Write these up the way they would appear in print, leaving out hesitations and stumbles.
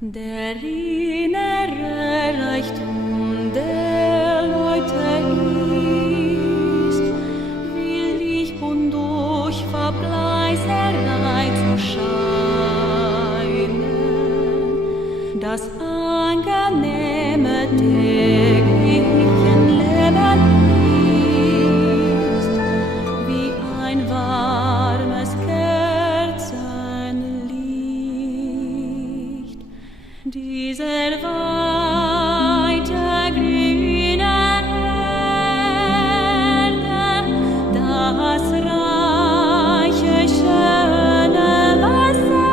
Der innere Reichtum der Leute ist, willig und durch Verbleißerei zu scheinen, das angenehme täglichen Leben ist, wie ein warmes Kerzenlicht. Dieser weite grüne Erde, das reiche, schöne Wasser,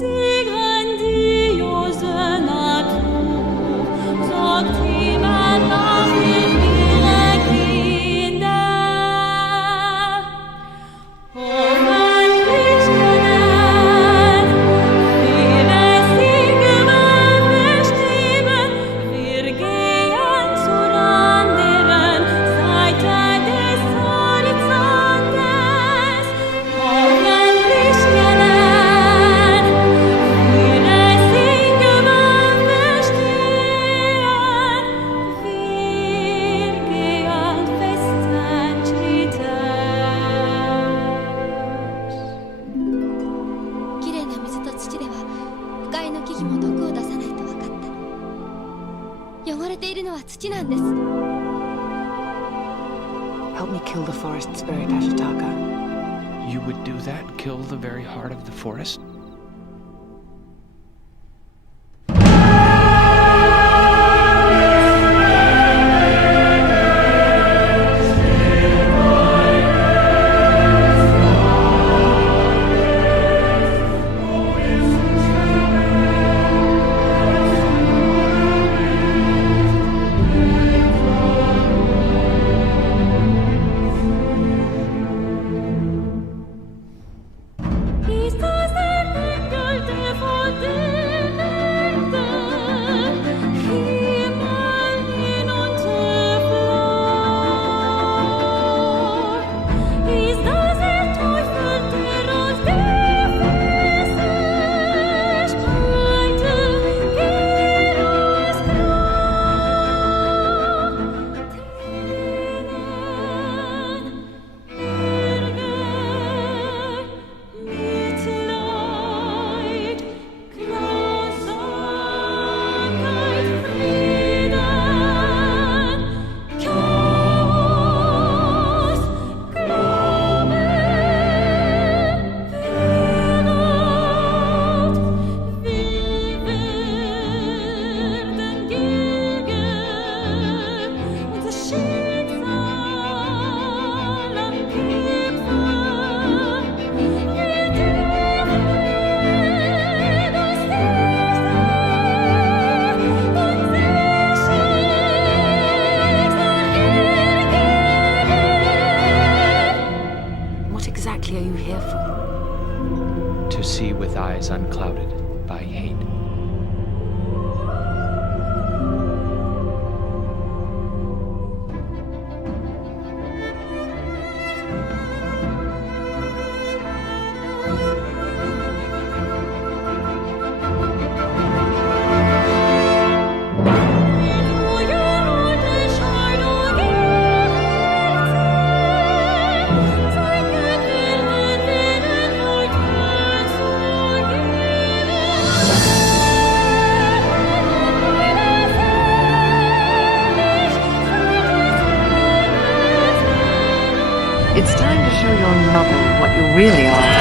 die grandiose Natur sorgt immer noch für ihre Kinder. Hoffentlich können viele Siegemann bestimmen, wir gehen zur anderen Seite des Horizontes. Hoffentlich können viele Siegemann bestehen, wir gehen festen Schrittes. きれいな水と土では不快の木々も毒を出さないと分かった。汚れているのは土なんです。 Help me kill the forest spirit, Ashitaka. You would do that? Kill the very heart of the forest? Ist das der Engel, der vor dem Ende Himmel hinunterflog? Ist das der Teufel, der aus der Feste spreite, Heros Mitleid, Grausamkeit, Frieden, Chaos, Glaube, Widerwort, wir werden gegen unser Schicksal ankämpfen. Wir dürfen uns nicht und sich ergeben. What exactly are you here for? To see with eyes unclouded by hate. It's time to show your mother what you really are.